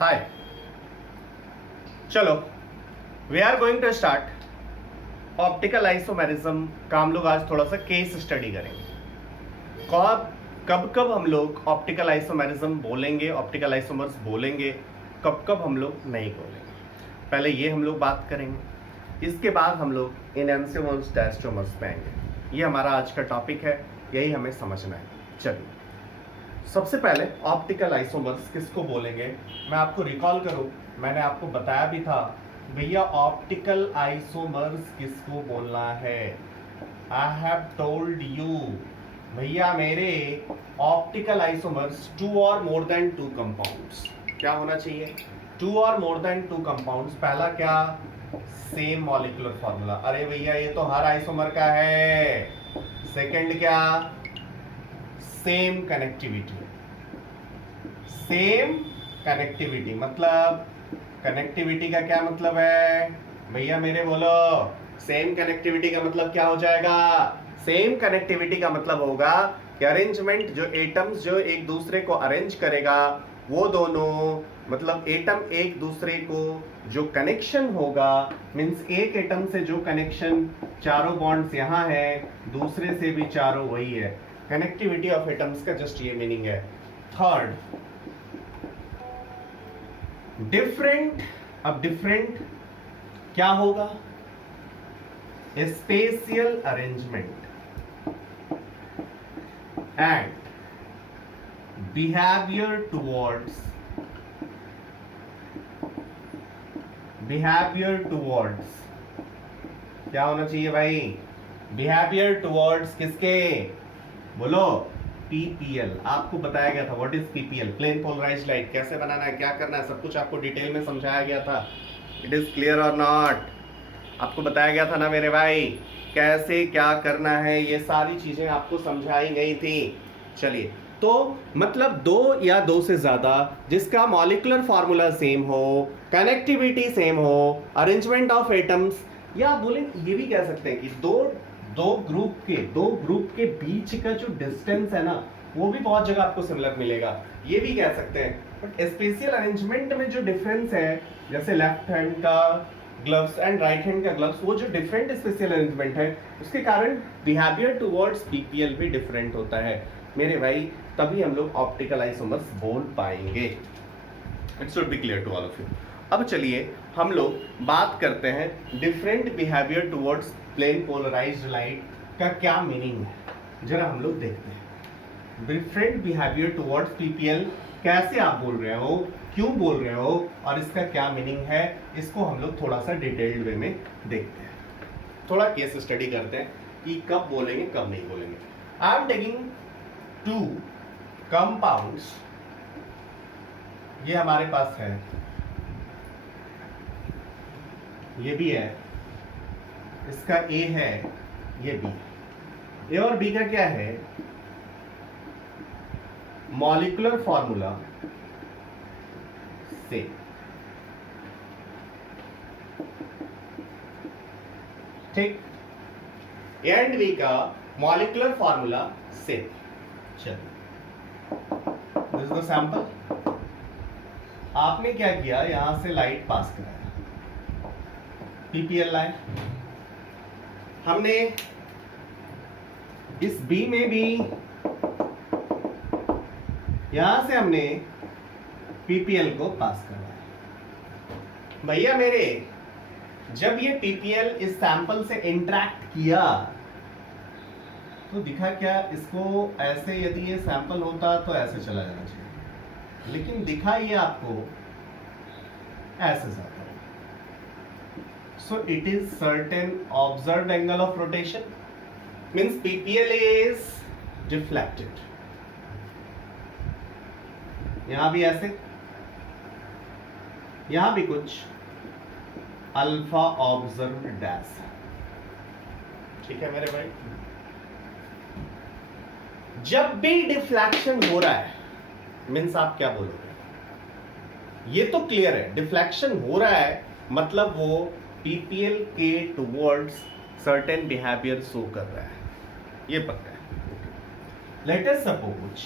हाय, चलो we are going to start optical isomerism का हम लोग आज थोड़ा सा केस स्टडी करेंगे। कब कब कब हम लोग ऑप्टिकल आइसोमेरिज्म बोलेंगे, ऑप्टिकल आइसोमर्स बोलेंगे, कब कब हम लोग नहीं बोलेंगे, पहले ये हम लोग बात करेंगे। इसके बाद हम लोग एनेंसियोमर्स डायस्ट्रोमर्स पे आएंगे। ये हमारा आज का टॉपिक है, यही हमें समझना है। चलिए सबसे पहले ऑप्टिकल आइसोमर्स किसको बोलेंगे, मैं आपको रिकॉल करूं, मैंने आपको बताया भी था भैया ऑप्टिकल आइसोमर्स किसको बोलना है। आई हैव टोल्ड यू भैया मेरे ऑप्टिकल आइसोमर्स टू और मोर देन टू कंपाउंड्स क्या होना चाहिए, टू और मोर देन टू कंपाउंड्स। पहला क्या, सेम मॉलिक्यूलर फॉर्मूला, अरे भैया ये तो हर आइसोमर का है। सेकंड क्या, सेम कनेक्टिविटी। सेम कनेक्टिविटी मतलब कनेक्टिविटी का क्या मतलब है भैया मेरे बोलो, सेम कनेक्टिविटी का मतलब क्या हो जाएगा। सेम कनेक्टिविटी का मतलब होगा कि अरेंजमेंट, जो एटम्स जो एक दूसरे को अरेंज करेगा वो दोनों, मतलब एटम एक दूसरे को जो कनेक्शन होगा, मींस एक एटम से जो कनेक्शन, चारों बॉन्ड्स यहाँ है, दूसरे से भी चारों वही है। कनेक्टिविटी ऑफ एटम्स का जस्ट ये मीनिंग है। Third, different. अब डिफरेंट क्या होगा, spatial arrangement and behaviour towards क्या होना चाहिए भाई, बिहेवियर टुवर्ड्स किसके, बोलो पीपीएल। आपको बताया गया था what is PPL, plane polarised light, कैसे बनाना है, क्या करना है, सब कुछ आपको डिटेल में समझाया गया था। इट इज क्लियर और नॉट, आपको बताया गया था ना मेरे भाई, कैसे क्या करना है, ये सारी चीजें आपको समझाई गई थी। चलिए, तो मतलब दो या दो से ज्यादा जिसका मॉलिक्यूलर फॉर्मूला सेम हो, कनेक्टिविटी सेम हो, अरेंजमेंट ऑफ एटम्स, या बोले ये भी कह सकते हैं कि दो ग्रुप के बीच का जो डिस्टेंस है ना, वो भी बहुत जगह आपको सिमिलर मिलेगा, ये भी कह सकते हैं। बट स्पेशियल अरेंजमेंट में जो डिफरेंस है, जैसे लेफ्ट हैंड का ग्लव्स एंड राइट हैंड का ग्लव्स, वो जो डिफरेंट स्पेशियल अरेंजमेंट है, उसके कारण बिहेवियर टुवर्ड्स पीपीएल भी डिफरेंट होता है मेरे भाई, तभी हम लोग ऑप्टिकल आइसोमर्स बोल पाएंगे। It should be clear to all of you. अब चलिए हम लोग बात करते हैं different behaviour towards plane polarised light का क्या मीनिंग है, जरा हम लोग देखते हैं। डिफरेंट बिहेवियर टुवर्ड्स पीपीएल कैसे आप बोल रहे हो, क्यों बोल रहे हो, और इसका क्या मीनिंग है, इसको हम लोग थोड़ा सा डिटेल्ड वे में देखते हैं। थोड़ा केस स्टडी करते हैं कि कब बोलेंगे कब नहीं बोलेंगे। I am taking two compounds, ये हमारे पास है, ये भी है, इसका ए है, ये बी। ए और बी का क्या है, मॉलिक्यूलर फॉर्मूला से, ठीक, ए एंड बी का मॉलिक्यूलर फॉर्मूला से। चलिए दिस इज द सैंपल। आपने क्या किया, यहां से लाइट पास कराया, पीपीएल लाइन। हमने इस बी में भी यहां से हमने पीपीएल को पास करवाया। भैया मेरे जब ये पीपीएल इस सैंपल से इंटरैक्ट किया तो दिखा क्या, इसको ऐसे, यदि ये सैंपल होता तो ऐसे चला जाना चाहिए, लेकिन दिखा ये आपको ऐसे जाता है। So it is certain observed angle of rotation, means PPL is deflected. यहां भी ऐसे, यहां भी कुछ अल्फा ऑब्जर्व डैश, ठीक है मेरे भाई। जब भी डिफ्लेक्शन हो रहा है, मीन्स आप क्या बोलोगे, ये तो क्लियर है, डिफ्लेक्शन हो रहा है मतलब वो पीपीएल के टुवर्ड्स सर्टेन बिहेवियर शो कर रहा है, ये पक्का है। लेट अस सपोज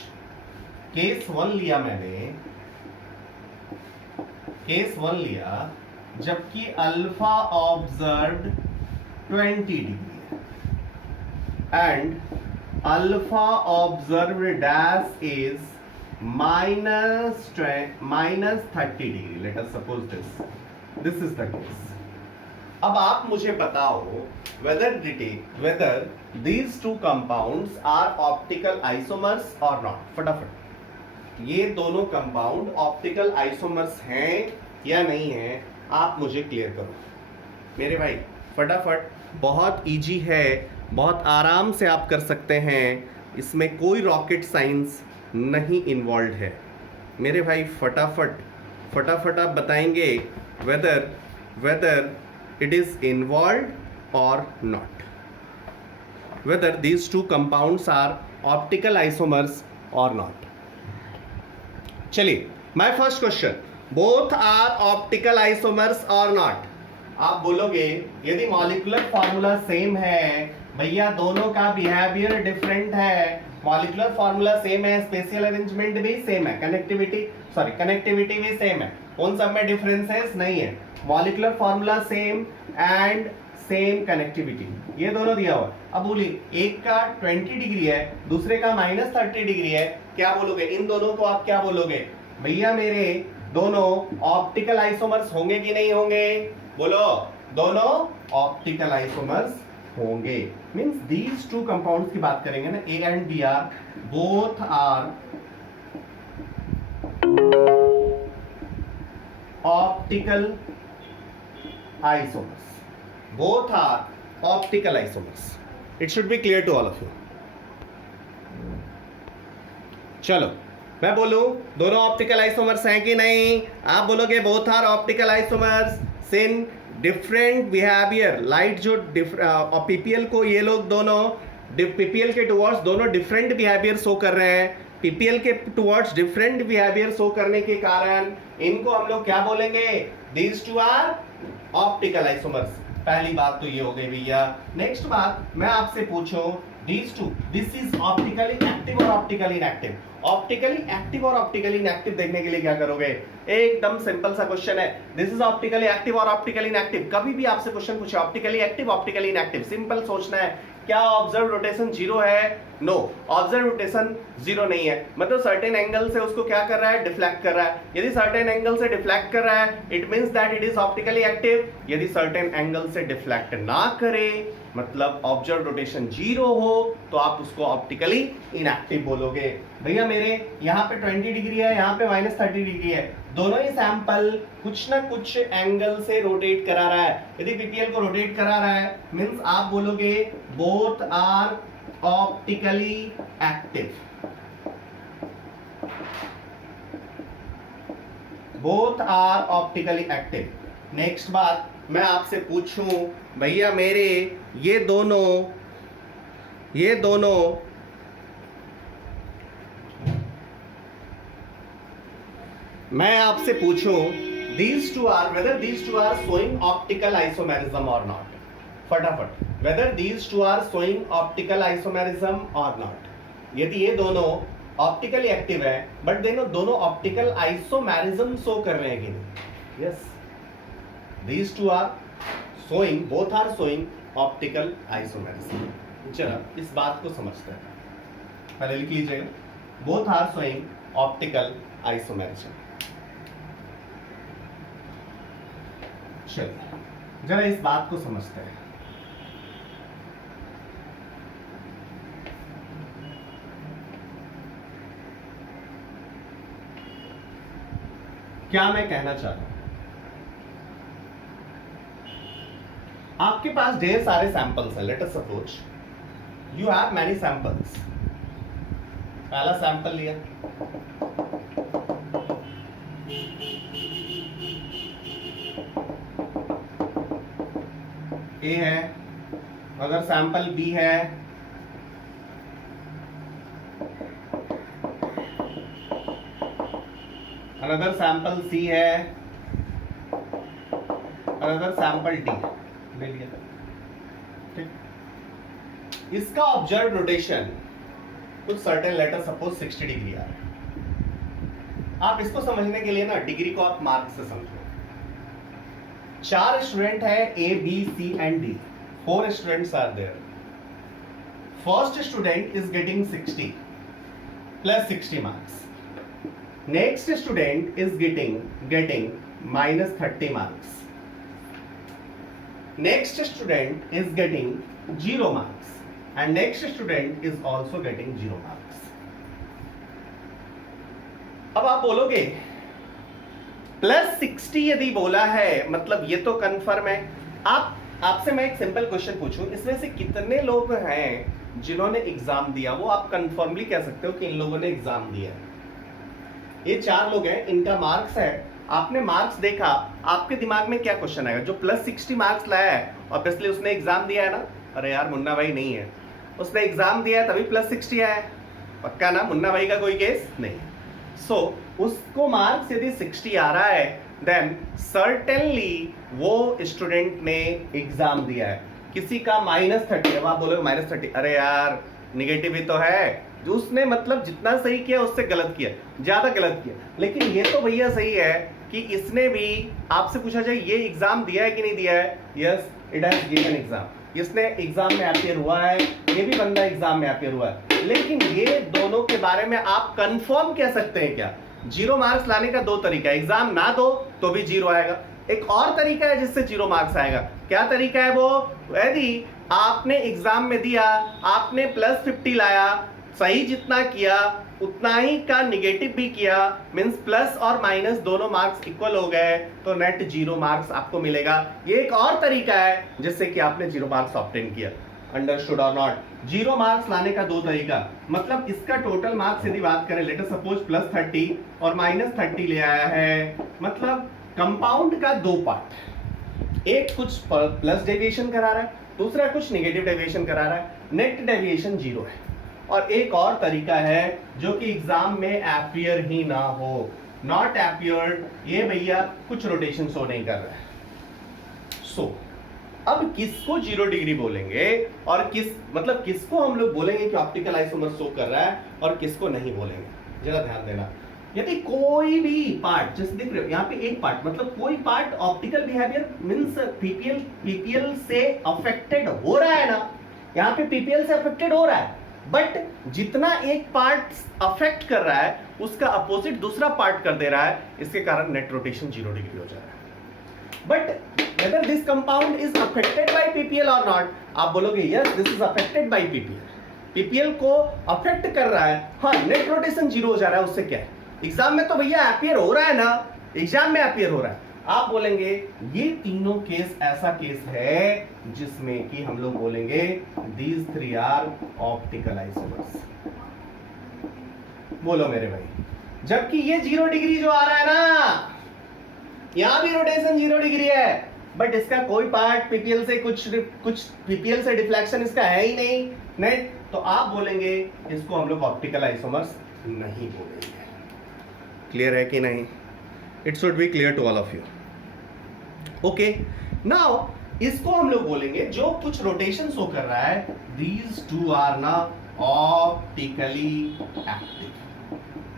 केस 1 लिया मैंने, केस 1 लिया जबकि alpha observed 20 degree and alpha observed dash is -30 degree. Let us suppose this is the case. अब आप मुझे बताओ whether these two compounds are optical isomers or not. फटाफट ये दोनों कंपाउंड ऑप्टिकल आइसोमर्स हैं या नहीं हैं, आप मुझे क्लियर करो मेरे भाई. फटाफट, बहुत इजी है, बहुत आराम से आप कर सकते हैं, इसमें कोई रॉकेट साइंस नहीं इन्वॉल्व है मेरे भाई. फटाफट आप बताएंगे whether it is involved or not, whether these two compounds are optical isomers or not. चलिए, my first question, both are optical isomers or not. आप बोलोगे यदि मॉलिक्यूलर फॉर्मूला सेम है भैया, दोनों का बिहेवियर डिफरेंट है, मॉलिक्यूलर फॉर्मूला सेम है, स्पेशियल अरेंजमेंट भी सेम है, कनेक्टिविटी भी सेम है, उन सब में डिफरेंसेस नहीं है. Molecular formula same and same connectivity, ये दोनों दिया हुआ. अब बोलिए एक का 20 डिग्री है, दूसरे का -30 डिग्री है, क्या बोलोगे? इन दोनों को आप क्या बोलोगे? भैया मेरे दोनों ऑप्टिकल आइसोमर्स होंगे कि नहीं होंगे? बोलो, दोनों ऑप्टिकल आइसोमर्स होंगे. मींस दीज टू कंपाउंड्स की बात करेंगे ना, A and B are both are optical isomers. Both are optical isomers. It should be clear to all of you. चलो मैं बोलूं दोनों ऑप्टिकल आइसोमर्स हैं कि नहीं, आप बोलोगे बोथ आर ऑप्टिकल आइसोमर्स, सिन डिफरेंट बिहेवियर. लाइट जो पीपीएल को ये लोग दोनों पीपीएल के टुवर्ड्स दोनों डिफरेंट बिहेवियर शो कर रहे हैं. पीपीएल के टुवर्ड्स डिफरेंट बिहेवियर शो करने के कारण इनको हम लोग क्या बोलेंगे? These two are optical isomers. पहली बात तो ये हो गई भैया. नेक्स्ट बात मैं आपसे पूछूं, these two, this is optically active और ऑप्टिकली इनएक्टिव. ऑप्टिकली एक्टिव और ऑप्टिकली इनएक्टिव देखने के लिए क्या करोगे? एकदम सिंपल सा क्वेश्चन है. दिस इज ऑप्टिकली एक्टिव और ऑप्टिकली इनएक्टिव. कभी भी आपसे क्वेश्चन पूछे optically active optically inactive, simple सोचना है, क्या ऑब्जर्व रोटेशन 0 है? नो, ऑब्जर्व रोटेशन 0 नहीं है. मतलब सर्टेन एंगल से उसको क्या कर रहा है? डिफ्लेक्ट कर रहा है. यदि सर्टेन एंगल से डिफ्लेक्ट कर रहा है it means that it is optically active. यदि सर्टेन एंगल से डिफ्लेक्ट ना करे मतलब ऑब्जर्व रोटेशन 0 हो तो आप उसको ऑप्टिकली इनएक्टिव बोलोगे. भैया मेरे यहाँ पे 20 डिग्री है, यहाँ पे -30 डिग्री है, दोनों ही सैंपल कुछ ना कुछ एंगल से रोटेट करा रहा है. यदि पीपीएल को रोटेट करा रहा है मींस आप बोलोगे both are optically active. Both are optically active. Next बात मैं आपसे पूछूं भैया मेरे ये दोनों मैं आपसे पूछूं these two are whether these two are showing optical isomerism or not. फटाफट, whether these two are showing optical isomerism or not. यदि ये दोनों ऑप्टिकली एक्टिव है बट दोनों ऑप्टिकल आइसोमेरिज्म शो कर रहे हैं कि नहीं? Yes, these two are showing, both are showing optical isomerism. चलो इस बात को समझते हैं, पहले लिख लीजिएगा, both are showing optical isomerism. चलिए जरा इस बात को समझते हैं. क्या मैं कहना चाहता हूं, आपके पास ढेर सारे सैंपल्स हैं. Let us suppose you have many samples. पहला सैंपल लिया, ए है, अगर सैंपल बी है, अनदर सैंपल सी है, अनदर सैंपल डी ले लिया. ठीक, इसका ऑब्जर्व रोटेशन कुछ सर्टेन लेटर सपोज 60 डिग्री आ रहा है. आप इसको समझने के लिए ना डिग्री को आप मार्क से समझो। 4 स्टूडेंट है A B C and D, 4 students are there. First student is getting 60 plus 60 marks, next student is getting minus 30 marks, next student is getting 0 marks and next student is also getting 0 marks. अब आप बोलोगे plus 60 यदि बोला है मतलब ये तो confirm है। आपसे मैं एक सिंपल क्वेश्चन पूछूं, इसमें से कितने लोग हैं जिन्होंने एग्जाम दिया? वो आप कंफर्मली कह सकते हो कि इन लोगों ने एग्जाम दिया। ये 4 लोग हैं, इनका मार्क्स है, आपने मार्क्स देखा, आपके दिमाग में क्या क्वेश्चन आएगा? जो प्लस 60 मार्क्स लाया है ऑब्वियसली उसने एग्जाम दिया है ना। अरे यार मुन्ना भाई नहीं है, उसने एग्जाम दिया है तभी प्लस 60 आया है, पक्का ना? मुन्ना भाई का कोई केस नहीं। सो उसको मार्क्स यदि 60 आ रहा है देन सर्टेनली वो स्टूडेंट ने एग्जाम दिया है। किसी का -30 है, आप बोलोगे -30, अरे यार निगेटिव ही तो है, जो उसने मतलब जितना सही किया उससे गलत किया, ज्यादा गलत किया। लेकिन ये तो भैया सही है कि इसने भी, आपसे पूछा जाए ये एग्जाम दिया है कि नहीं दिया है? Yes it has given exam, इसने एग्जाम में अपीयर हुआ है, ये भी बंदा एग्जाम में अपीयर हुआ है। लेकिन ये दोनों के बारे में आप कंफर्म कह सकते हैं क्या? 0 मार्क्स लाने का 2 तरीका है, एग्जाम ना दो तो भी 0 आएगा, एक और तरीका है जिससे 0 मार्क्स आएगा। क्या तरीका है वो? यदि आपने एग्जाम में दिया, आपने प्लस 50 लाया, सही जितना किया उतना ही का निगेटिव भी किया, मींस प्लस और माइनस दोनों मार्क्स इक्वल हो गए तो नेट 0 मार्क्स आपको मिलेगा। ये एक और तरीका है जिससे कि आपने 0 मार्क्स ऑब्टेन किया। अंडरस्टूड और नॉट? 0 मार्क्स लाने का 2 तरीका, मतलब इसका टोटल मार्क्स यदि बात करें, लेट अस सपोज प्लस 30 और -30 ले आया है, मतलब कंपाउंड का 2 पार्ट, एक कुछ प्लस डेविएशन करा रहा है, दूसरा कुछ नेगेटिव डेविएशन करा रहा है, नेट डेविएशन 0 है। और एक और तरीका है जो कि एग्जाम में अपीयर ही ना हो, नॉट अपीयर्ड, ये भैया कुछ रोटेशन शो नहीं कर रहा है। सो अब किसको 0 डिग्री बोलेंगे और किसको हम लोग बोलेंगे कि ऑप्टिकल आइसोमर शो कर रहा है और किसको नहीं बोलेंगे? जरा ध्यान देना। यदि कोई भी पार्ट, जैसे देख रहे हो यहाँ पे एक पार्ट, मतलब कोई part optical behaviour means PPL से अफेक्टेड हो रहा है ना, यहाँ पे पीपीएल से अफेक्टेड हो रहा है, बट जितना एक पार्ट अफेक्ट कर रहा है उसका अपोजिट दूसरा पार्ट कर दे रहा है, इसके कारण नेट रोटेशन 0 डिग्री हो जा रहा है। But whether this compound is affected by PPL or not, आप बोलोगे yes this is affected by PPL, PPL को अफेक्ट कर रहा है, हाँ नेट रोटेशन 0 हो जा रहा है, उससे क्या है? एग्जाम में तो भैया अपीयर हो रहा है ना, एग्जाम में अपीयर हो रहा है। आप बोलेंगे ये तीनों केस ऐसा केस है जिसमें कि हम लोग बोलेंगे these 3 are optical isomers। बोलो मेरे भाई, जबकि ये 0 डिग्री जो आ रहा है ना, यहां भी रोटेशन 0 डिग्री है, बट इसका कोई पार्ट पीपीएल से कुछ पीपीएल से डिफ्लेक्शन इसका है ही नहीं नेट, तो आप बोलेंगे इसको हम लोग ऑप्टिकल आइसोमर्स नहीं बोलेंगे। क्लियर है कि नहीं? It should be clear to all of you. Okay, now इसको हम लोग बोलेंगे जो कुछ रोटेशन शो कर रहा है, दीज टू आर ना optically active,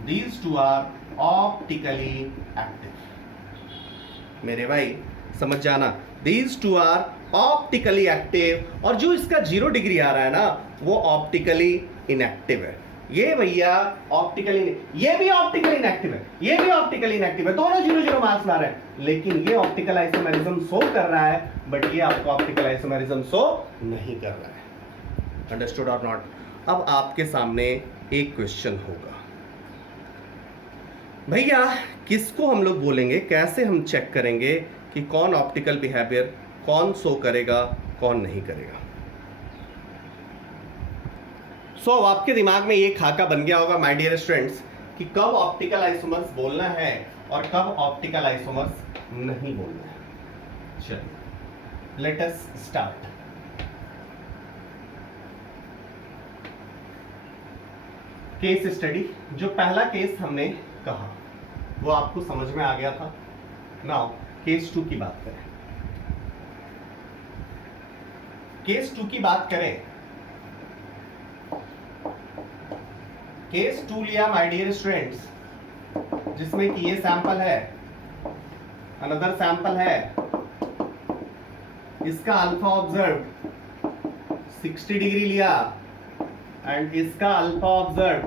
these two are optically active. मेरे भाई समझ जाना, these two are optically active, और जो इसका 0 डिग्री आ रहा है ना वो ऑप्टिकली इनएक्टिव है। ये भैया ऑप्टिकली, ये भी ऑप्टिकली इनएक्टिव है, ये भी ऑप्टिकली इनएक्टिव है, दोनों 0 मार्क्स ला रहे हैं, लेकिन ये ऑप्टिकल आइसोमेरिज्म शो कर रहा है, बट ये आपको ऑप्टिकल आइसोमेरिज्म शो नहीं कर रहा है। अंडरस्टूड और नॉट? अब आपके सामने एक क्वेश्चन होगा, भैया किसको हम लोग बोलेंगे, कैसे हम चेक करेंगे कि कौन ऑप्टिकल बिहेवियर कौन शो करेगा कौन नहीं करेगा? सो आपके दिमाग में ये खाका बन गया होगा माय डियर स्टूडेंट्स कि कब ऑप्टिकल आइसोमर्स बोलना है और कब ऑप्टिकल आइसोमर्स नहीं बोलना है। चलिए let us start. Case study, जो पहला केस हमने कहा वो आपको समझ में आ गया था। नाउ केस 2 की बात करें। केस 2 की बात करें, केस 2 लिया माय डियर स्टूडेंट्स, जिसमें कि ये सैंपल है, अनदर सैंपल है, इसका अल्फा ऑब्जर्व 60 डिग्री लिया एंड इसका अल्फा ऑब्जर्व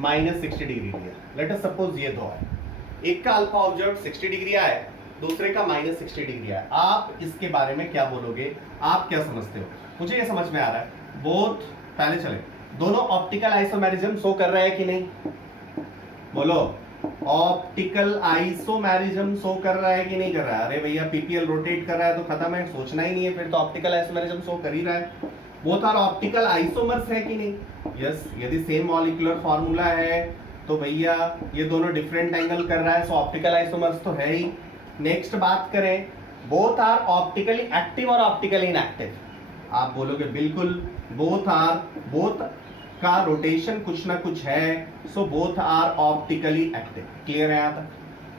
-60 डिग्री लिया। लेट अस सपोज ये दो है, एक का अल्फा ऑब्जर्व 60 डिग्री है, दूसरे का -60 डिग्री है। आप इसके बारे में क्या बोलोगे, आप क्या समझते हो? मुझे ये समझ में आ रहा है बोथ, पहले चले, दोनों ऑप्टिकल आइसोमेरिज्म शो कर रहा है कि नहीं? बोलो, ऑप्टिकल आइसोमेरिज्म शो कर रहा है कि नहीं कर रहा है? अरे भैया पीपीएल रोटेट कर रहा है तो खत्म है, सोचना ही नहीं है, फिर तो ऑप्टिकल आइसोमेरिज्म शो कर ही रहा है। बोथ आर ऑप्टिकल आइसोमर्स है कि नहीं? यस, यदि सेम मॉलिक्यूलर फॉर्मूला है तो भैया ये दोनों डिफरेंट एंगल कर रहा है, सो ऑप्टिकल आइसोमर्स तो है ही। नेक्स्ट बात करें, बोथ आर ऑप्टिकली एक्टिव और ऑप्टिकली इनएक्टिव। आप बोलोगे बिल्कुल, बोथ आर, बोथ का रोटेशन कुछ ना कुछ है, so both are optically active. Clear है यहाँ तक?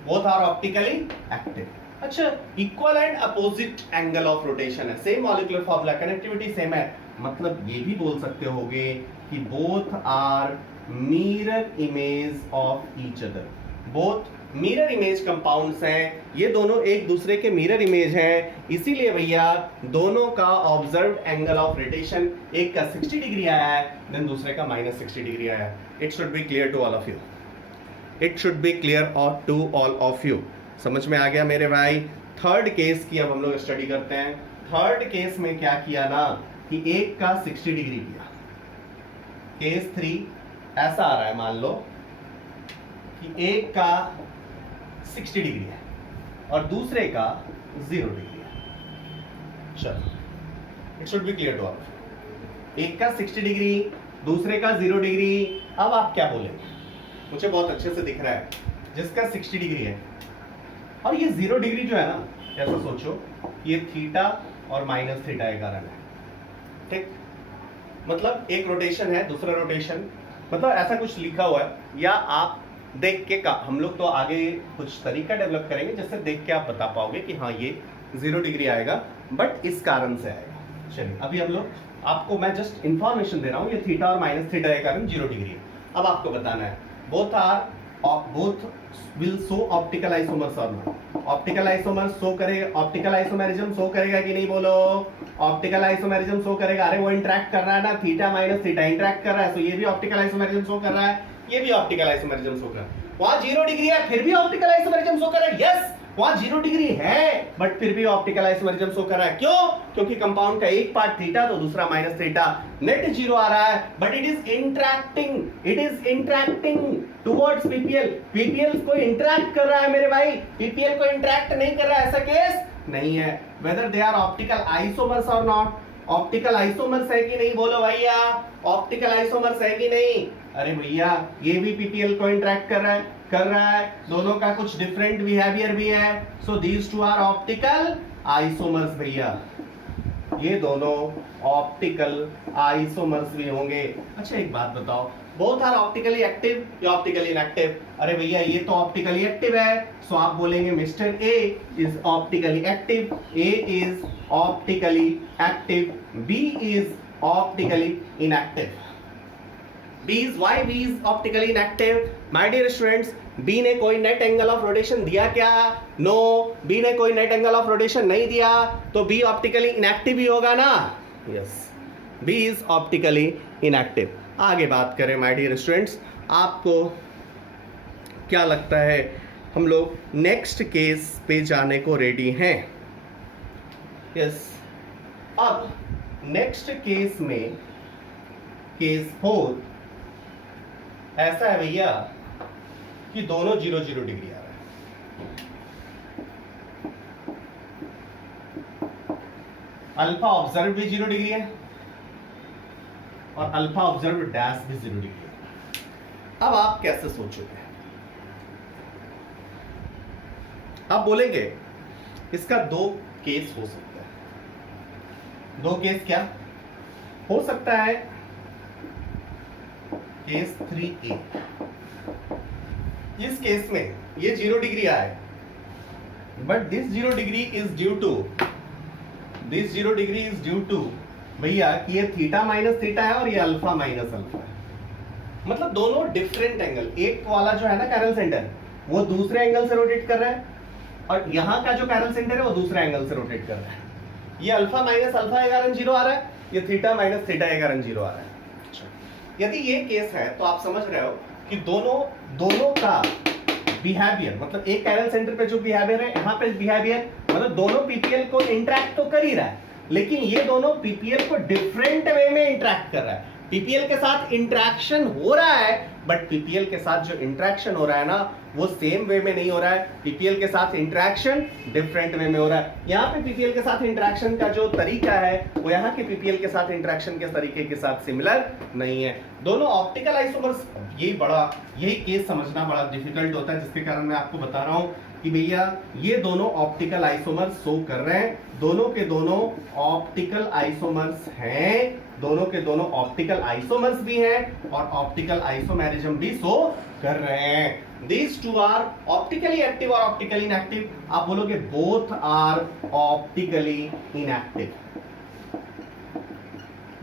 Both are optically active. अच्छा, equal and opposite angle of rotation है, same molecular formula, connectivity same है, मतलब ये भी बोल सकते होगे कि both are mirror image of each other. Both mirror image compounds हैं, ये दोनों एक दूसरे के मिरर इमेज हैं, इसीलिए भैया दोनों का ऑब्जर्व्ड एंगल ऑफ रोटेशन, एक का 60 डिग्री आया है, देन दूसरे का -60 डिग्री आया है। It should be clear to all of you, it should be clear to all of you. समझ में आ गया मेरे भाई? थर्ड केस की अब हम लोग स्टडी करते हैं। थर्ड केस में क्या किया ना कि एक का 60 डिग्री लिया। केस 3 ऐसा आ रहा है, मान लो कि एक का 60 डिग्री है और दूसरे का 0 डिग्री है। चलो, it should be clear to all. एक का 60 डिग्री, दूसरे का 0 डिग्री। अब आप क्या बोलेंगे? मुझे बहुत अच्छे से दिख रहा है, जिसका 60 डिग्री है और ये 0 डिग्री जो है ना, ऐसा सोचो ये थीटा और माइनस थीटा के कारण है, ठीक? मतलब एक रोटेशन है, दूसरा रोटेशन, मतलब ऐसा कुछ लिखा हुआ है, या आप देख के का, हम लोग तो आगे कुछ तरीका डेवलप करेंगे जिससे देख के आप बता पाओगे कि हाँ ये 0 डिग्री आएगा, बट इस कारण से आएगा। चलिए, अभी हम लोग, आपको मैं जस्ट इंफॉर्मेशन दे रहा हूँ, ये थीटा और माइनस थीटा के कारण 0 डिग्री है। अब आपको बताना है both will show optical isomers और नॉट। ऑप्टिकल आइसोमर्स शो करेगा, ऑप्टिकल आइसोमेरिज्म शो करेगा कि नहीं? बोलो, ऑप्टिकल आइसोमेरिज्म शो करेगा। अरे वो इंटरेक्ट कर रहा है ना, थीटा माइनस थीटा इंटरेक्ट कर रहा है, तो ये भी ऑप्टिकल आइसोमेरिज्म शो कर रहा है, ये भी ऑप्टिकल आइसोमेरिज्म शो कर रहा है। वहां 0 डिग्री है, फिर भी ऑप्टिकल आइसोमेरिज्म शो कर रहा है। यस, वहां 0 डिग्री है बट फिर भी ऑप्टिकल आइसोमेरिज्म शो कर रहा है। क्यों? क्योंकि कंपाउंड का एक पार्ट थीटा तो दूसरा माइनस थीटा, नेट 0 आ रहा है, but it is interacting towards PPL. PPL को इंटरैक्ट कर रहा है मेरे भाई, पीपीएल को इंटरैक्ट नहीं कर रहा है, ऐसा केस नहीं है। Whether they are optical isomers और नॉट, ऑप्टिकल आइसोमर्स है कि नहीं? बोलो भैया, ऑप्टिकल आइसोमर्स है कि नहीं? अरे भैया ये भी पीपीएल को इंटरैक्ट कर रहा है, दोनों का कुछ डिफरेंट बिहेवियर भी है, so these two are optical isomers. भैया ये दोनों ऑप्टिकल आइसोमर्स भी होंगे। अच्छा एक बात बताओ, बोथ आर ऑप्टिकली एक्टिव या ऑप्टिकली इनएक्टिव? अरे भैया ये तो ऑप्टिकली एक्टिव है, सो आप बोलेंगे mister A is optically active, A is optically active, B is optically inactive. B is why B is optically inactive? My dear students, B ने कोई नेट एंगल ऑफ रोटेशन दिया क्या? No, B ने कोई net angle of rotation नहीं दिया, तो B optically inactive ही होगा ना? Yes, B is optically inactive. आगे बात करें माय डियर स्टूडेंट्स, आपको क्या लगता है हम लोग नेक्स्ट केस पे जाने को रेडी हैं? यस, अब नेक्स्ट केस में केस 4 ऐसा है भैया कि दोनों 0 डिग्री आ रहा है, अल्फा ऑब्जर्व भी 0 डिग्री है और अल्फा ऑब्जर्व डैश भी 0 डिग्री है। अब आप कैसे सोचोगे? आप बोलेंगे इसका 2 केस हो सकता है। 2 केस क्या हो सकता है? केस 3A, इस केस में ये 0 डिग्री आए, but this 0 degree is due to भैया कि ये थीटा माइनस थीटा है और ये अल्फा माइनस अल्फा है। मतलब दोनों डिफरेंट एंगल, एक वाला जो है ना कैरल सेंटर वो दूसरे एंगल से रोटेट कर रहा है और यहाँ का जो कैरल सेंटर है वो दूसरे एंगल से रोटेट कर रहा है। ये अल्फा माइनस अल्फा ए कारण 0 आ रहा है, ये थीटा माइनस थीटा ए कारण 0 आ रहा है। यदि ये केस है तो आप समझ रहे हो कि दोनों का बिहेवियर, मतलब एक कैरल सेंटर पे जो बिहेवियर है यहाँ पे बिहेवियर, मतलब दोनों पीपीएल को इंटरेक्ट तो कर ही रहा है, लेकिन ये दोनों पीपीएल को डिफरेंट वे में इंटरेक्ट कर रहा है। पीपीएल के साथ इंटरेक्शन हो रहा है बट पीपीएल के साथ जो इंटरेक्शन हो रहा है ना वो सेम वे में नहीं हो रहा है, पीपीएल के साथ इंटरेक्शन डिफरेंट वे में हो रहा है। यहाँ पे पीपीएल के साथ इंटरेक्शन का जो तरीका है वो यहाँ के पीपीएल के साथ इंटरेक्शन के तरीके के साथ सिमिलर नहीं है। दोनों ऑप्टिकल आइसोमर्स, यही केस समझना बड़ा डिफिकल्ट होता है, जिसके कारण मैं आपको बता रहा हूँ कि भैया ये दोनों ऑप्टिकल आइसोमर्स शो कर रहे हैं, दोनों के दोनों ऑप्टिकल आइसोमर्स हैं, दोनों के दोनों ऑप्टिकल आइसोमर्स भी हैं और ऑप्टिकल आइसोमेरिज्म भी शो कर रहे हैं। These two are optically active और optically inactive। आप बोलोगे both are optically inactive,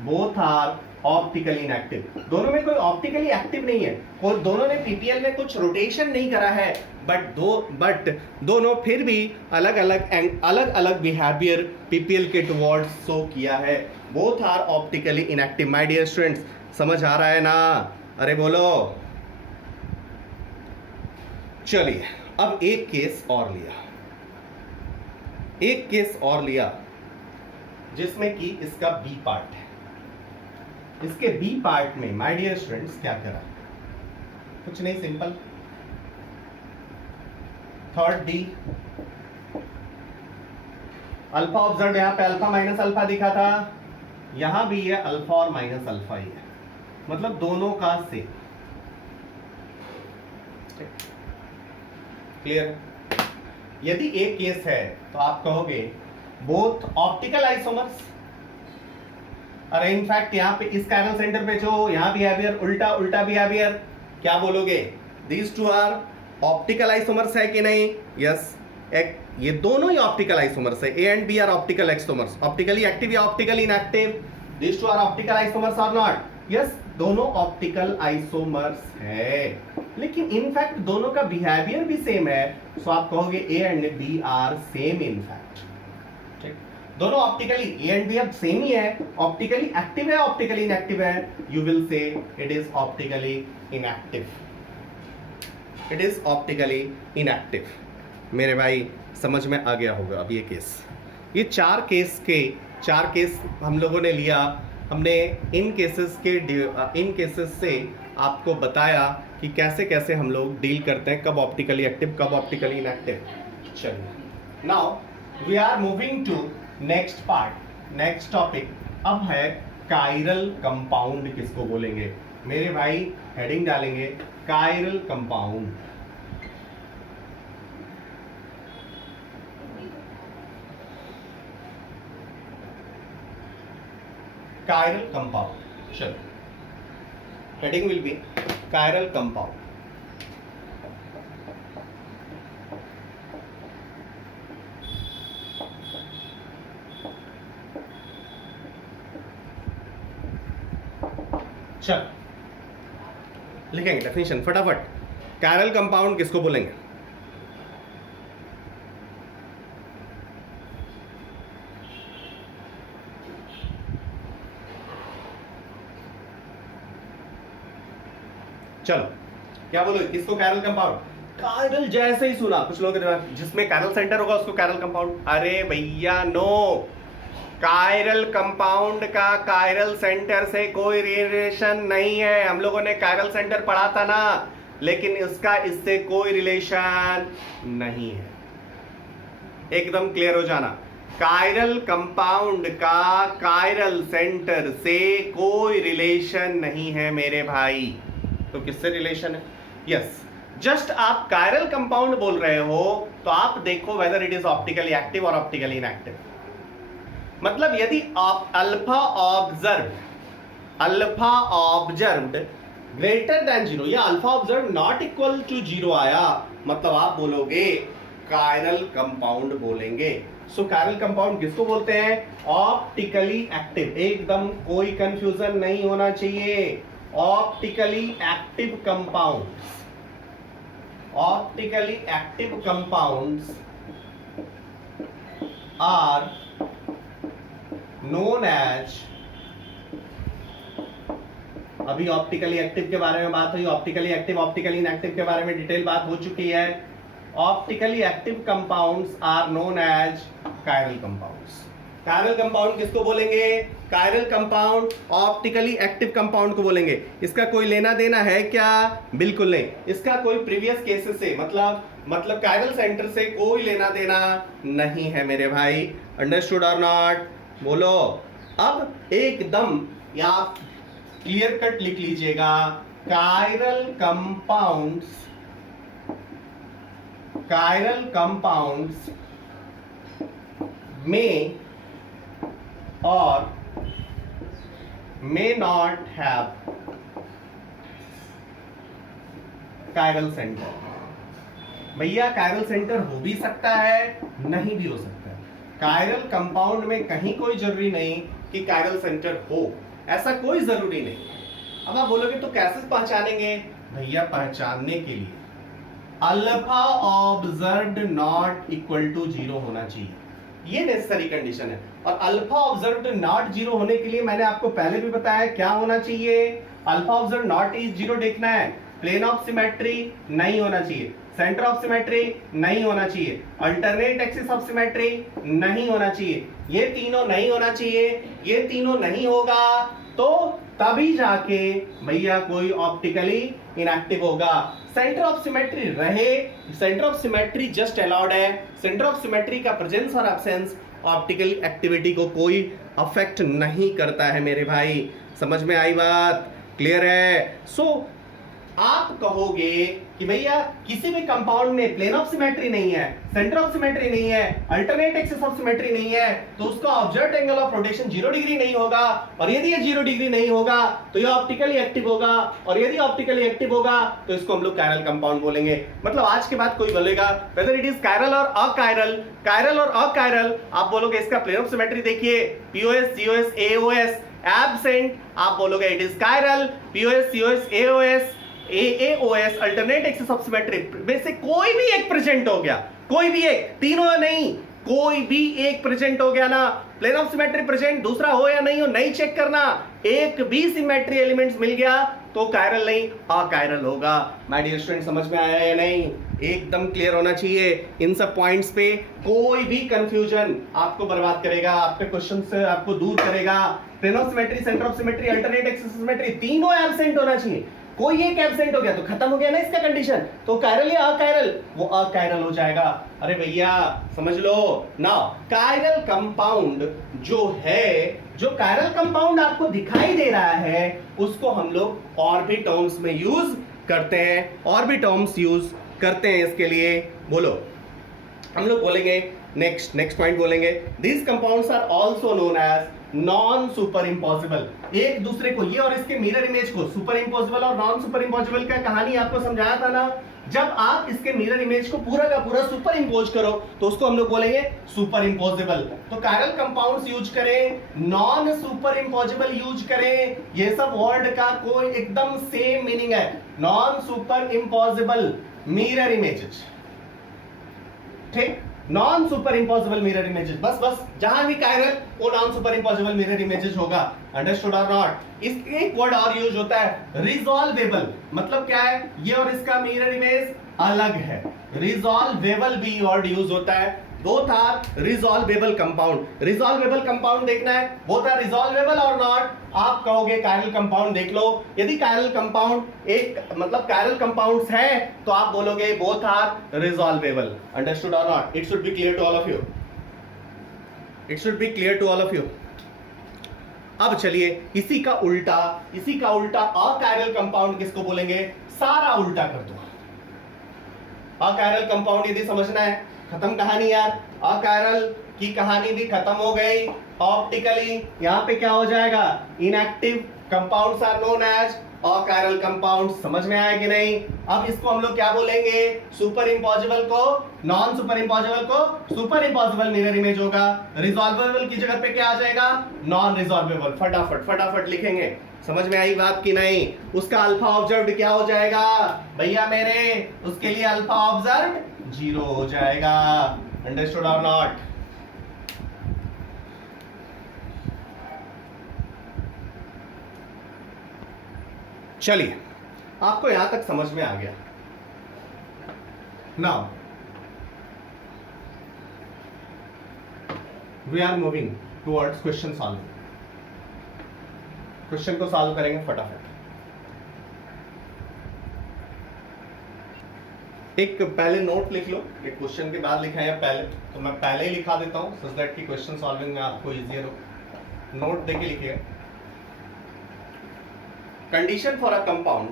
both are optically inactive. दोनों में कोई ऑप्टिकली एक्टिव नहीं है और दोनों ने पीपीएल में कुछ रोटेशन नहीं करा है, बट दोनों फिर भी अलग अलग बिहेवियर पीपीएल के टुवर्ड्स शो किया है। Both are optically inactive. My dear students, समझ आ रहा है ना? अरे बोलो। चलिए अब एक केस और लिया जिसमें कि इसका बी पार्ट है। इसके बी पार्ट में माय डियर स्टूडेंट्स क्या करा? कुछ नहीं, simple. Third D, alpha observe, यहां पे अल्फा माइनस अल्फा दिखा था, यहां भी ये अल्फा और माइनस अल्फा ही है, मतलब दोनों का सेम। क्लियर? यदि एक केस है तो आप कहोगे बोथ ऑप्टिकल आइसोमर्स। अरे इनफैक्ट यहाँ पे इस कैरल सेंटर पे जो यहाँ बिहेवियर उल्टा बिहेवियर, क्या बोलोगे? These two are optical isomers है कि नहीं? यस, ये दोनों ही ऑप्टिकल आइसोमर्स है। A and B are optical isomers, optically active या optically inactive. These two are optical isomers और नॉट? यस, दोनों ऑप्टिकल आइसोमर्स है, लेकिन इनफैक्ट दोनों का बिहेवियर भी सेम है। सो आप कहोगे A and B are same in fact. दोनों ऑप्टिकली, ए एंड बी अब सेम ही है, ऑप्टिकली एक्टिव है ऑप्टिकली इनएक्टिव है, you will say it is optically inactive, it is optically inactive. मेरे भाई समझ में आ गया होगा अब ये केस। ये चार केस हम लोगों ने लिया, हमने इन केसेस से आपको बताया कि कैसे कैसे हम लोग डील करते हैं, कब ऑप्टिकली एक्टिव कब ऑप्टिकली इनएक्टिव। चलिए now we are moving to next part, next topic. अब है कायरल कंपाउंड किसको बोलेंगे? मेरे भाई हेडिंग डालेंगे कायरल कंपाउंड। कायरल कंपाउंड, चलो heading will be chiral compound. चल लिखेंगे डेफिनेशन फटाफट। कायरल कंपाउंड किसको बोलेंगे? चलो क्या बोलो, किसको कायरल कंपाउंड? कायरल जैसे ही सुना कुछ लोग जिसमें कायरल सेंटर होगा उसको कायरल कंपाउंड। अरे भैया नो, कायरल कंपाउंड का कायरल सेंटर से कोई रिलेशन नहीं है। हम लोगों ने कायरल सेंटर पढ़ा था ना, लेकिन इसका इससे कोई रिलेशन नहीं है। एकदम क्लियर हो जाना, कायरल कंपाउंड का कायरल सेंटर से कोई रिलेशन नहीं है मेरे भाई। तो किससे रिलेशन है? यस, जस्ट आप कायरल कंपाउंड बोल रहे हो तो आप देखो whether it is optically active और ऑप्टिकली इनएक्टिव। मतलब यदि आप अल्फा ऑब्जर्व्ड ग्रेटर देन 0 या alpha observe not equal to 0 आया, मतलब आप बोलोगे कायरल कंपाउंड बोलेंगे। सो कायरल कंपाउंड किसको बोलते हैं? Optically active. एकदम कोई कंफ्यूजन नहीं होना चाहिए, optically active compounds, optically active compounds are known as, अभी ऑप्टिकली एक्टिव के बारे में बात हुई, ऑप्टिकली एक्टिव ऑप्टिकली इनएक्टिव के बारे में डिटेल बात हो चुकी है। Optically active compounds are known as chiral compounds. Chiral compound किसको बोलेंगे? Chiral compound optically active compound को बोलेंगे। इसका कोई लेना देना है क्या? बिल्कुल नहीं। इसका कोई प्रीवियस केसेस से मतलब कायरल सेंटर से कोई लेना देना नहीं है मेरे भाई। अंडरस्टूड और नॉट? बोलो। अब एकदम या क्लियर कट लिख लीजिएगा, कायरल कंपाउंड्स में और may not have chiral centre. भैया कायरल सेंटर हो भी सकता है, नहीं भी हो सकता है। कायरल कंपाउंड में कहीं कोई जरूरी नहीं कि कायरल सेंटर हो, ऐसा कोई जरूरी नहीं। अब आप बोलोगे तो कैसे पहचानेंगे? भैया पहचानने के लिए alpha observed not equal to 0 होना चाहिए, ये नेसेसरी कंडीशन है। और अल्फा ऑब्जर्व्ड नॉट 0 होने के लिए मैंने आपको पहले भी बताया क्या होना चाहिए। अल्फा ऑब्जर्व्ड नॉट इज 0 देखना है, प्लेन ऑफ सिमेट्री नहीं होना चाहिए, सेंटर ऑफ सिमेट्री नहीं होना चाहिए, अल्टरनेट एक्सिस ऑफ सिमेट्री नहीं होना चाहिए। ये तीनों नहीं होना चाहिए। ये तीनों नहीं होगा तो तभी जाके भैया कोई ऑप्टिकली इनएक्टिव होगा। सेंटर ऑफ सिमेट्री रहे, centre of symmetry just allowed है। सेंटर ऑफ सिमेट्री का प्रेजेंस और एब्सेंस ऑप्टिकल एक्टिविटी को कोई अफेक्ट नहीं करता है मेरे भाई। समझ में आई बात? क्लियर है? सो आप कहोगे कि भैया किसी भी कंपाउंड में प्लेन ऑफ सिमेट्री नहीं है, सेंटर ऑफ सिमेट्री नहीं है, अल्टरनेट एक्सिस ऑफ सिमेट्री नहीं है, तो उसका observed angle of rotation 0 degree नहीं होगा। और यदि ये 0 डिग्री नहीं होगा तो ये ऑप्टिकली एक्टिव होगा, और यदि ऑप्टिकली एक्टिव होगा तो इसको हम लोग कायरल कंपाउंड बोलेंगे। मतलब आज के बाद कोई बोलेगा वेदर इट इज कायरल और अकायरल, कायरल और अकायरल, आप बोलोगे इसका प्लेन ऑफ सिमेट्री देखिए, पीओएस, सीओएस, एओएस एब्सेंट, आप बोलोगे it is chiral. POS, COS, AOS, AOS, alternate axis of symmetry में से कोई भी एक प्रेजेंट हो गया, कोई भी एक, तीनों नहीं, कोई भी एक प्रेजेंट हो गया ना, प्लेन ऑफ सिमेट्री प्रेजेंट, दूसरा हो या नहीं हो नहीं चेक करना, एक भी सिमेट्री एलिमेंट्स मिल गया तो कायरल नहीं अकायरल होगा। माय डियर स्टूडेंट, समझ में आया या नहीं? एकदम क्लियर होना चाहिए। इन सब पॉइंट्स पे कोई भी कंफ्यूजन आपको बर्बाद करेगा, आपके क्वेश्चन से आपको दूर करेगा। Plane of symmetry, centre of symmetry, alternate axis of symmetry तीनों एब्सेंट होना चाहिए। कोई एक एब्सेंट हो गया तो खत्म हो गया ना इसका कंडीशन, तो कायरल या अकायरल? वो अकायरल हो जाएगा। अरे भैया समझ लो ना, कायरल कंपाउंड जो है, जो कायरल कंपाउंड आपको दिखाई दे रहा है उसको हम लोग और भी टर्म्स में यूज करते हैं, और भी टर्म्स यूज करते हैं इसके लिए। बोलो, हम लोग बोलेंगे नेक्स्ट पॉइंट बोलेंगे, these compounds are also known as non super impossible. एक दूसरे को, ये और इसके मिरर इमेज को, सुपर इम्पॉसिबल और नॉन सुपर इम्पॉसिबल का कहानी आपको समझाया था ना। जब आप इसके मिरर इमेज को पूरा का पूरा सुपर इम्पोज करो तो उसको हम लोग बोलेंगे सुपर इम्पोजिबल। तो कायरल कंपाउंड्स यूज करें, नॉन सुपर इम्पोजिबल यूज करें, ये सब वर्ड का कोई एकदम सेम मीनिंग है। Non superimposable mirror images, ठीक, non super impossible mirror images, बस जहां भी कायरल वो non super impossible mirror images होगा। अंडरस्टूड और नॉट? इस एक वर्ड और यूज होता है रिजॉल्वेबल। मतलब क्या है? ये और इसका मिरर इमेज अलग है। रिजॉल्वेबल भी वर्ड यूज होता है। Both are resolvable compound. Resolvable compound देखना है, बोथ आर रिजॉल्वेबल और नॉट, आप कहोगे कायरल कंपाउंड देख लो। यदि कायरल कंपाउंड एक मतलब कायरल कंपाउंड्स है तो आप बोलोगे बोथ आर रिजॉल्वेबल। अंडरस्टूड और not? It should be clear to all of you, it should be clear to all of you. अब चलिए इसी का उल्टा अकायरल कंपाउंड किसको बोलेंगे? सारा उल्टा कर दो। अकायरल कंपाउंड यदि समझना है, खत्म कहानी यार, अकायरल की कहानी भी खत्म हो गई। ऑप्टिकली यहां पे क्या हो जाएगा? Inactive compounds are known as achiral compound. समझ में आया कि नहीं? अब इसको हम लोग क्या बोलेंगे? सुपर इंपॉसिबल को नॉन सुपर इंपॉसिबल को सुपर इंपॉसिबल मिरर इमेज होगा। रिजॉल्वेबल की जगह पे क्या आ जाएगा? नॉन रिजॉल्वेबल। फटाफट फटाफट लिखेंगे। समझ में आई बात की नहीं? उसका अल्फा ऑब्जर्व्ड क्या हो जाएगा भैया मेरे? उसके लिए अल्फा ऑब्जर्व्ड 0 हो जाएगा। अंडरस्टूड और नॉट? चलिए, आपको यहां तक समझ में आ गया। Now we are moving towards question solving. Question को सॉल्व करेंगे फटाफट। एक पहले नोट लिख लो। एक क्वेश्चन के बाद लिखा है पहले, तो मैं पहले ही लिखा देता हूं सो दैट कि क्वेश्चन सॉल्विंग में आपको इजियर हो। नोट देके लिखिएगा। Condition for a compound,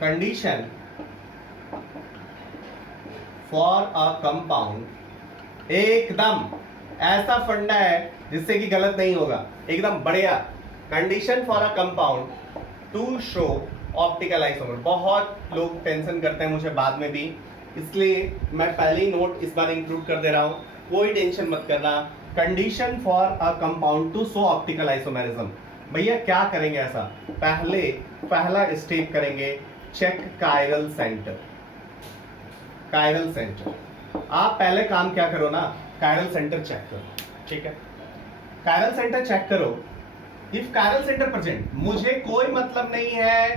condition for a compound एकदम ऐसा फंडा है जिससे कि गलत नहीं होगा, एकदम बढ़िया। Condition for a compound to show optical isomer. बहुत लोग टेंशन करते हैं मुझे बाद में भी, इसलिए मैं पहले ही नोट इस बार इंक्लूड कर दे रहा हूं, कोई टेंशन मत करना। Condition for a compound to show optical isomerism. भैया क्या करेंगे ऐसा? पहला स्टेप करेंगे check chiral centre. Chiral centre आप पहले काम क्या करो ना, कायरल सेंटर चेक करो। ठीक है, कायरल सेंटर चेक करो। इफ कायरल सेंटर प्रेजेंट, मुझे कोई मतलब नहीं है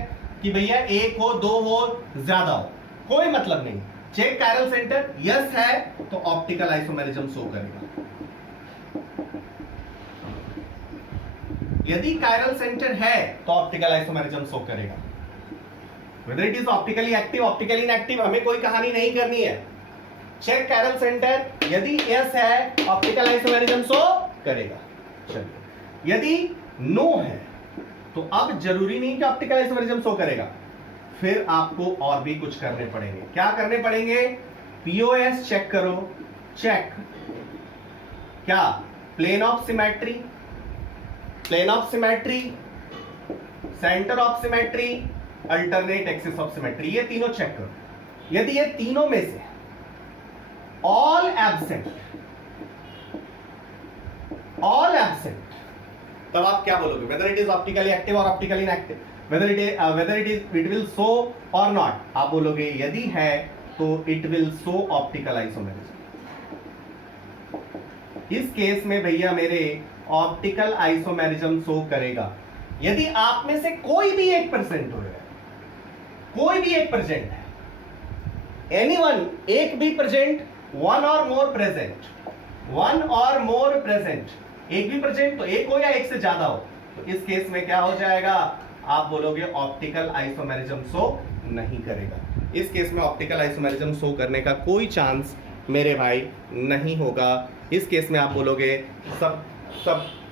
कि भैया एक हो, दो हो, ज्यादा हो, कोई मतलब नहीं। चेक कायरल सेंटर, यस है तो ऑप्टिकल आइसोमेरिज्म शो करेगा। यदि कायरल सेंटर है तो ऑप्टिकल आइसोमेरिज्म शो करेगा। Weather it is optically active, optically inactive, हमें कोई कहानी नहीं करनी है। चेक कायरल सेंटर, यदि यस है ऑप्टिकल आइसोमेरिज्म शो करेगा। चलिए, यदि नो है तो अब जरूरी नहीं कि ऑप्टिकल आइसोमेरिज्म शो करेगा, फिर आपको और भी कुछ करने पड़ेंगे। क्या करने पड़ेंगे? पीओएस चेक करो। चेक क्या? Plane of symmetry, plane of symmetry, centre of symmetry, alternate axis of symmetry, ये तीनों चेक करो। यदि ये तीनों में से ऑल एब्सेंट, ऑल एब्सेंट, तब आप क्या बोलोगे? Whether it is optically active और optically inactive, whether it will show और नॉट। आप बोलोगे यदि है तो it will show optical isomerism. इस केस में भैया मेरे ऑप्टिकल आइसोमेरिज्म शो करेगा। यदि आप में से कोई भी 1% हो रहा है, कोई भी 1% है, एनीवन, एक भी प्रेजेंट, वन और मोर प्रेजेंट, वन और मोर प्रेजेंट, एक भी प्रेजेंट तो एक हो या एक से ज्यादा हो, तो इस केस में क्या हो जाएगा? आप बोलोगे ऑप्टिकल आइसोमेरिज्म शो नहीं करेगा। इस केस में ऑप्टिकल आइसोमेरिज्म शो करने का कोई चांस मेरे भाई नहीं होगा। इस केस में आप बोलोगे सब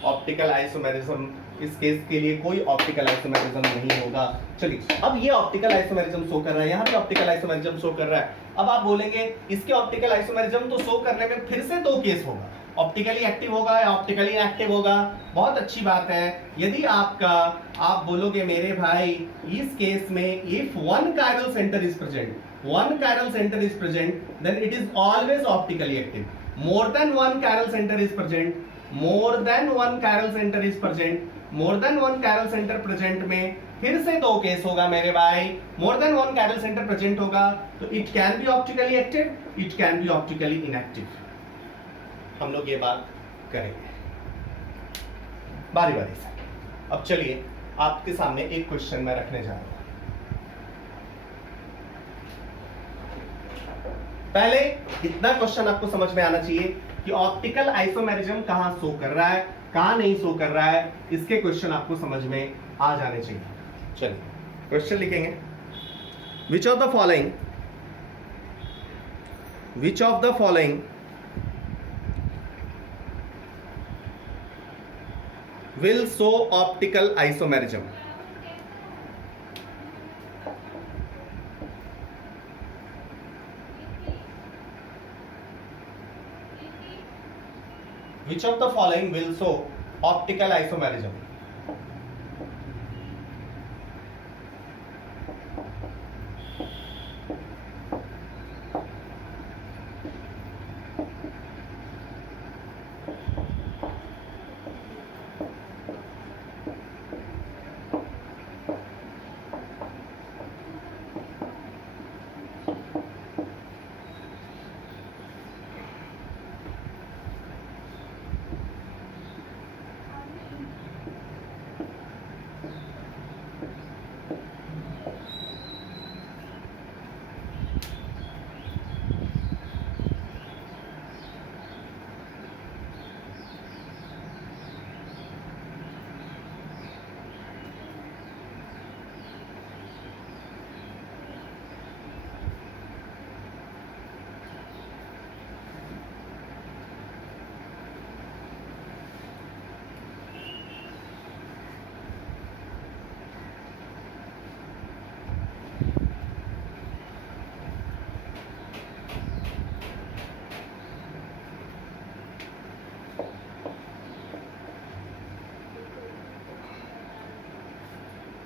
ऑप्टिकल आइसोमेरिज्म, इस केस के लिए कोई ऑप्टिकल आइसोमेरिज्म नहीं होगा। चलिए, अब ये ऑप्टिकल आइसोमेरिज्म शो कर रहा है, यहाँ पे ऑप्टिकल आइसोमेरिज्म शो कर रहा है। अब आप बोलेंगे इसके ऑप्टिकल आइसोमेरिज्म तो शो करने में फिर से दो केस होगा, ऑप्टिकली एक्टिव होगा या ऑप्टिकली इनएक्टिव होगा। बहुत अच्छी बात है। यदि आप बोलोगे मेरे भाई इस केस में if one chiral centre is present, one chiral centre is present, then it is always optically active. More than one chiral centre is present, more than one chiral centre is present, more than one chiral centre present में फिर से दो case होगा मेरे भाई। More than one chiral centre present होगा तो it can be optically active, it can be optically inactive. हम लोग ये बात करेंगे बारी बारी से। अब चलिए, आपके सामने एक क्वेश्चन मैं रखने जा रहा हूं। पहले इतना क्वेश्चन आपको समझ में आना चाहिए कि ऑप्टिकल आइसोमेरिज्म कहां शो कर रहा है, कहां नहीं शो कर रहा है, इसके क्वेश्चन आपको समझ में आ जाने चाहिए। चलिए, क्वेश्चन लिखेंगे। Which of the following will show optical isomerism? Which of the following will show optical isomerism?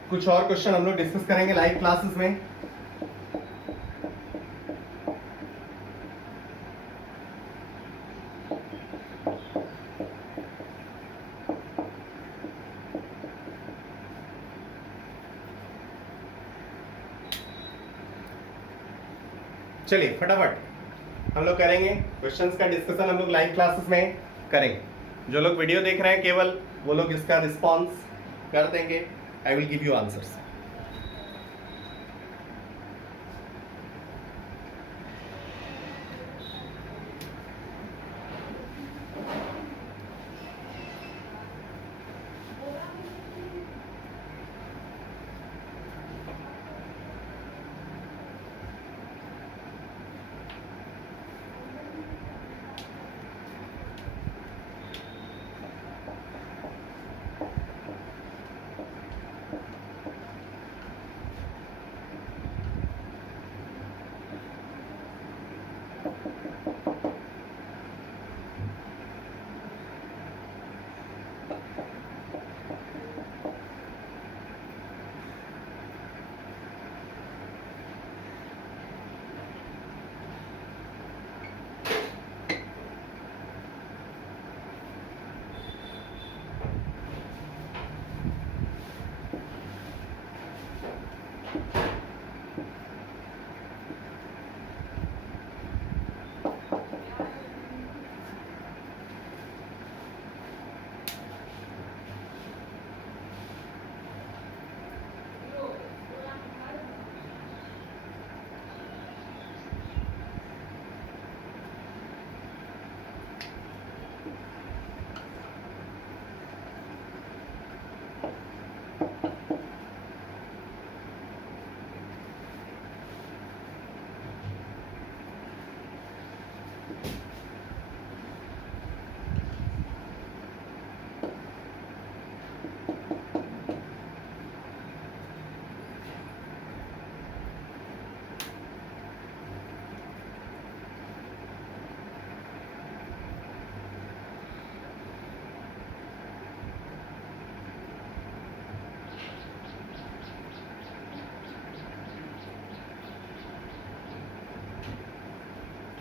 कुछ और क्वेश्चन हम लोग डिस्कस करेंगे लाइव क्लासेस में। चलिए फटाफट हम लोग करेंगे क्वेश्चंस का डिस्कशन, हम लोग लाइव क्लासेस में करेंगे। जो लोग वीडियो देख रहे हैं केवल वो लोग इसका रिस्पॉन्स कर देंगे। I will give you answers.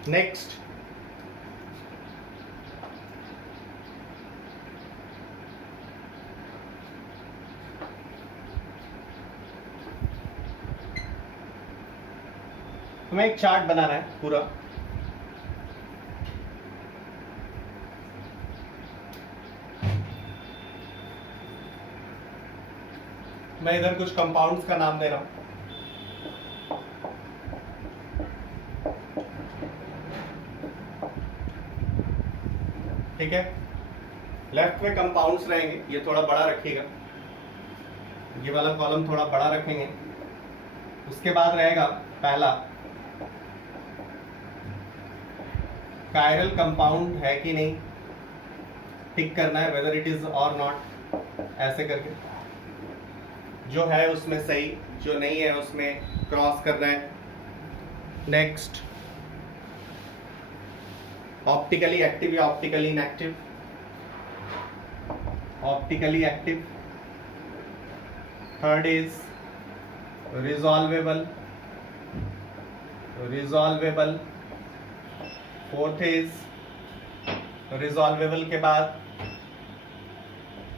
Next हमें एक चार्ट बनाना है पूरा। मैं इधर कुछ कंपाउंड्स का नाम दे रहा हूं। ठीक है, लेफ्ट में कंपाउंड्स रहेंगे, ये थोड़ा बड़ा रखिएगा, ये वाला कॉलम थोड़ा बड़ा रखेंगे। उसके बाद रहेगा पहला कायरल कंपाउंड है कि नहीं, टिक करना है वेदर इट इज और नॉट, ऐसे करके। जो है उसमें सही, जो नहीं है उसमें क्रॉस करना है। नेक्स्ट ऑप्टिकली एक्टिव या optically inactive, optically active. Third is resolvable, resolvable. Fourth is resolvable के बाद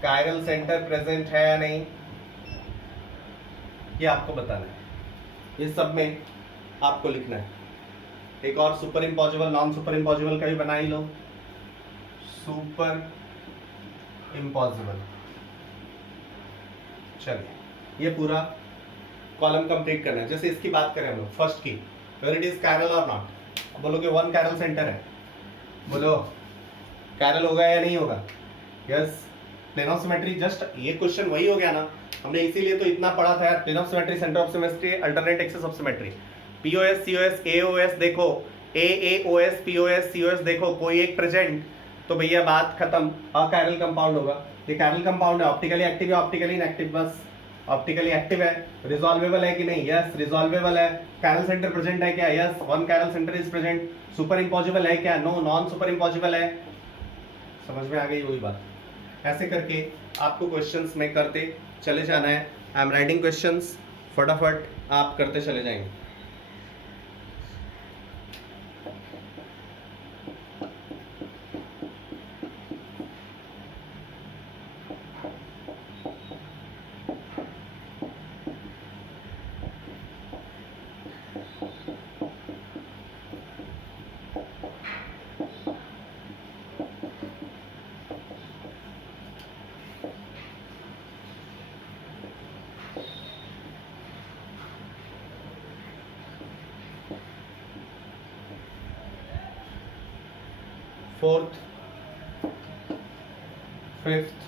कायरल सेंटर प्रेजेंट है या नहीं, ये आपको बताना है। इस सब में आपको लिखना है। एक और super impossible non super impossible का भी बना ही लो। सुपर इम्पॉसिबल, चलिए ये पूरा कॉलम कंप्लीट करना है। जैसे इसकी बात करें हम लोग फर्स्ट की, वेयर इट इज कायरल और नॉट, बोलोगे वन कायरल सेंटर है, बोलो कायरल होगा या नहीं होगा? Yes, plane of symmetry, just ये क्वेश्चन वही हो गया ना, हमने इसीलिए तो इतना पढ़ा था यार। Plane of symmetry, centre of symmetry, alternate axis of symmetry, POS COS AOS देखो, एओएस पीओएस सीओएस देखो, कोई एक प्रेजेंट तो भैया बात खत्म, अकायरल कंपाउंड होगा। ये कायरल कंपाउंड है, ऑप्टिकली एक्टिव है, ऑप्टिकली इनएक्टिव, बस ऑप्टिकली एक्टिव है। रिजॉल्वेबल है कि नहीं? यस रिजॉल्वेबल है। कायरल सेंटर प्रेजेंट है क्या? Yes, one chiral centre is present. Super impossible है क्या? नो, नॉन सुपर इम्पॉसिबल है। समझ में आ गई वही बात। ऐसे करके आपको क्वेश्चंस में करते चले जाना है। आई एम राइटिंग क्वेश्चंस, फटाफट आप करते चले जाएंगे। फोर्थ, फिफ्थ,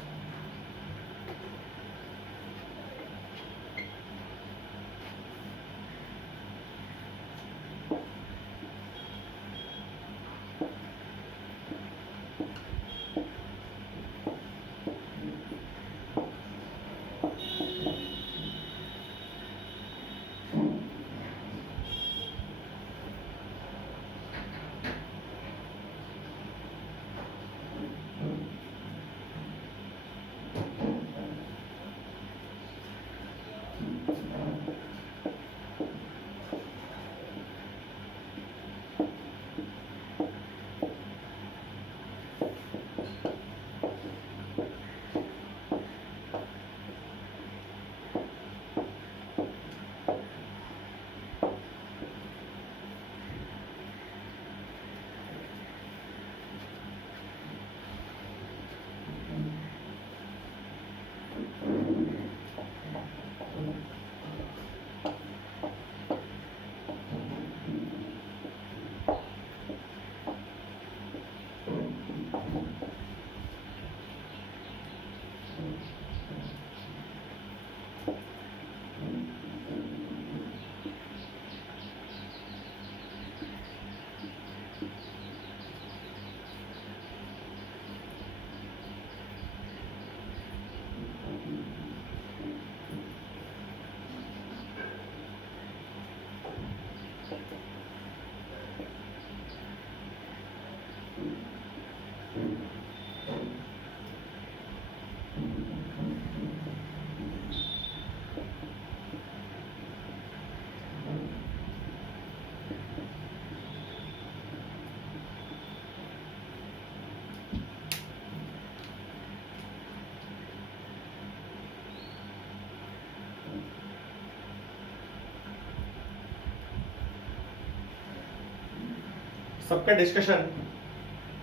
सबका डिस्कशन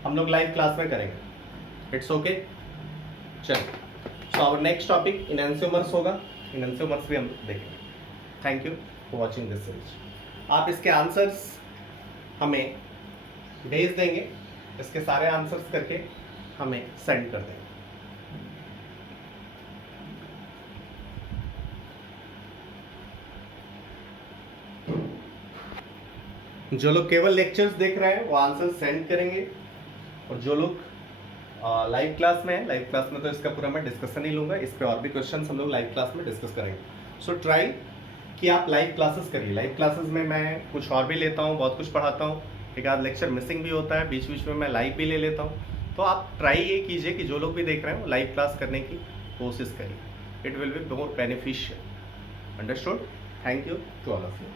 हम लोग लाइव क्लास में करेंगे। It's okay. चलो, सो आवर नेक्स्ट टॉपिक इनएंसियोमर्स होगा। इनएंसियोमर्स भी हम देखेंगे। Thank you for watching this series. आप इसके आंसर्स हमें भेज देंगे, इसके सारे आंसर्स करके हमें सेंड कर देंगे। जो लोग केवल लेक्चर्स देख रहे हैं वो आंसर सेंड करेंगे, और जो लोग लाइव क्लास में है, लाइव क्लास में तो इसका पूरा मैं डिस्कशन ही लूंगा, इस पे और भी क्वेश्चंस हम लोग लाइव क्लास में डिस्कस करेंगे। सो ट्राई कि आप लाइव क्लासेस करिए। लाइव क्लासेस में मैं कुछ और भी लेता हूँ, बहुत कुछ पढ़ाता हूँ, एक आध लेक्चर मिसिंग भी होता है, बीच बीच में मैं लाइव भी ले लेता हूँ। तो आप ट्राई ये कीजिए कि जो लोग भी देख रहे हैं वो लाइव क्लास करने की कोशिश करिए। It will be more beneficial. Understood? Thank you to all of you.